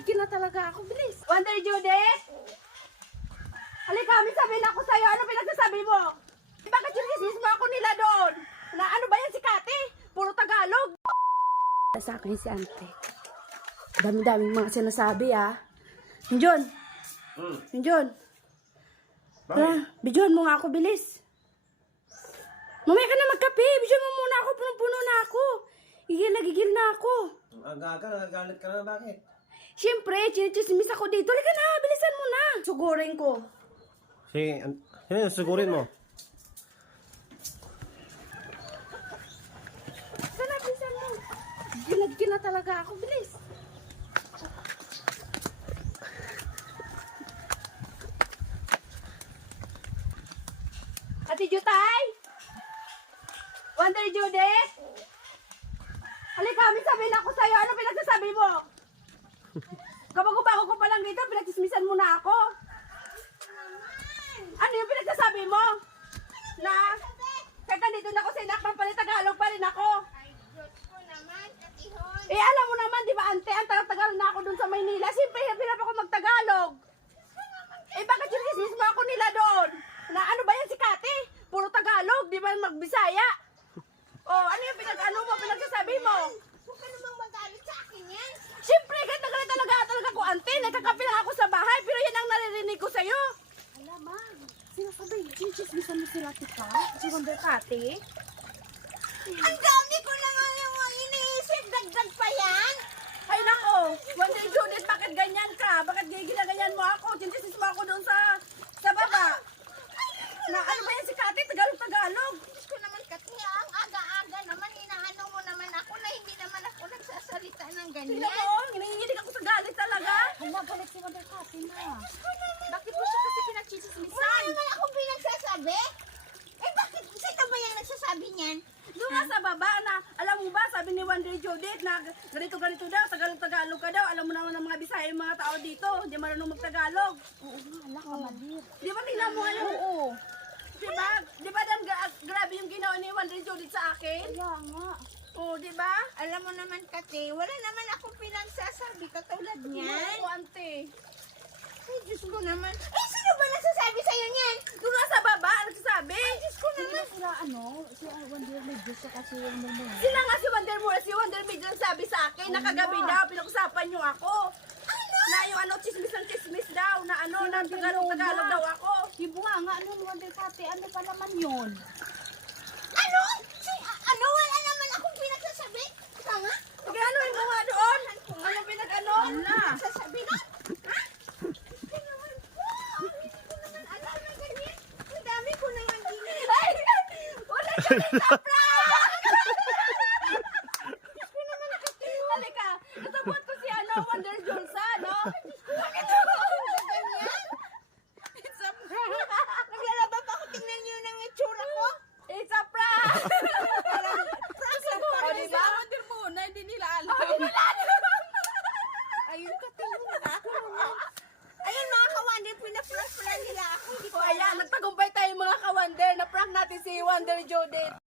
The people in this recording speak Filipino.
Dinadkin na talaga ako, bilis. Wonder Judith! Halika, may sabihin ako sa'yo. Ano pinagsasabi mo? Bakit yung dismiss mo ako nila doon? Na ano ba yan si Kati? Puro Tagalog. Sa akin si Ante. Dami-daming mga sinasabi Minjon! Minjon! Bidyon mo nga ako, bilis. Mamaya ka na magkape. Bidyon mo muna ako. Punong-puno na ako. Gigil na ako. Aga-aga, nagagalit ka na, bakit? Siyempre, chinichismis ako dito. Halika na, bilisan mo na. Sugurin ko. Sige, yan, sugurin mo. Sana, bilisan mo. Ginagkin na talaga ako, bilis. Ate Jutay! Wonder Judith! Halika, may sabihin ako sa'yo. Ano pinagsasabi mo? Kapag ko pa lang dito, pinagchismisan mo na ako. Ano yung pinagsasabi mo? Na, kahit nandito na ako sa inakman pa rin, Tagalog pa rin ako. Ay, Diyos ko naman, katihon. Alam mo naman, di ba, ante, ang tagal na ako dun sa Maynila. Siyempre, hirap ako magtagalog. Bakit yung dismiss mo ako nila doon? Na ano ba yan si Kati? Puro Tagalog, di ba magbisaya? Ano yung pinagsasabi mo? Huwag ka namang magalit sa akin yan. Siyempre, kahit talaga ko, ante, nagkakape lang ako sa bahay, pero yan ang naririnig ko sa'yo. Alaman, sinasabi, chinismisan mo sila, tika? Si Wonder Kati? Ang dami ko na nga yung iniisip, dagdag pa yan. Ay nako, Wonder Judith, bakit ganyan ka? Bakit ginaganyan mo ako? Chinismis mo ako doon sa baba. Na ano ba yan si Kati? Tagalog. Diyos ko naman, Kati, ang aga-aga naman, inaano mo naman ako na hindi naman ako nagsasalita ng Tingnan ganyan. mo, hinihinginig ako sa galit talaga. Hala, galit si Wonder Kati na. Bakit mo siya kasi Wala pinagchismisan? naman akong pinagsasabi. Bakit? Sino ba yung nagsasabi niyan? Doon nga sa baba na, alam mo ba, sabi ni Wonder Judith na ganito daw, Tagalog ka daw. Alam mo naman ng mga Bisaya yung mga tao dito, hindi marunong magtagalog. Oo nga, hala ka malir. Di ba tingnan mo ano? Oo. Di ba dan grabe yung ginawa ni Wonder Judith sa akin? Kaya nga. Di ba? Alam mo naman, Kati, wala naman akong pinagsasabi katulad niyan. Oo, ante. Ay, Diyos ko naman. Sino ba nagsasabi sa'yo niyan? Doon nga sa baba, nagsasabi. Diyos ko Hindi naman. na sila si Wonder Medyo siya kasi yung naman. Sila nga si Wonder Mid ang sabi sa akin, na kagabi daw, pinag-usapan niyo ako. Na yung chismis daw, na na Tagalog daw ako. Yung bunga ano ni Wonder Kati, ano pa naman yun? Ano? Wala naman akong pinagsasabi. Ikaw nga? Sige, ano yung mga doon? Ano pinag-ano? Nagsasabi na? Ha? Hindi naman po. Hindi ko naman alam na ganyan. Ang dami ko naman din. Ay! Wala ka rin sa prank! Halika, natapot ko si Wonder Julsa, no? Bakit ako? Ganyan? It's a prank! Naglalaba pa ako. Tingnan niyo ng itsura ko. It's a prank! Prank lang pa rin. Diba? Wonder mo na, hindi nila alam. Ayun, katingin na ako naman. Ayun, mga kawander, pinaprank pala nila ako. Hindi ko Ayan, nagtagumpay tayo mga ka-Wonder. Na-prank natin si Wonder Judith.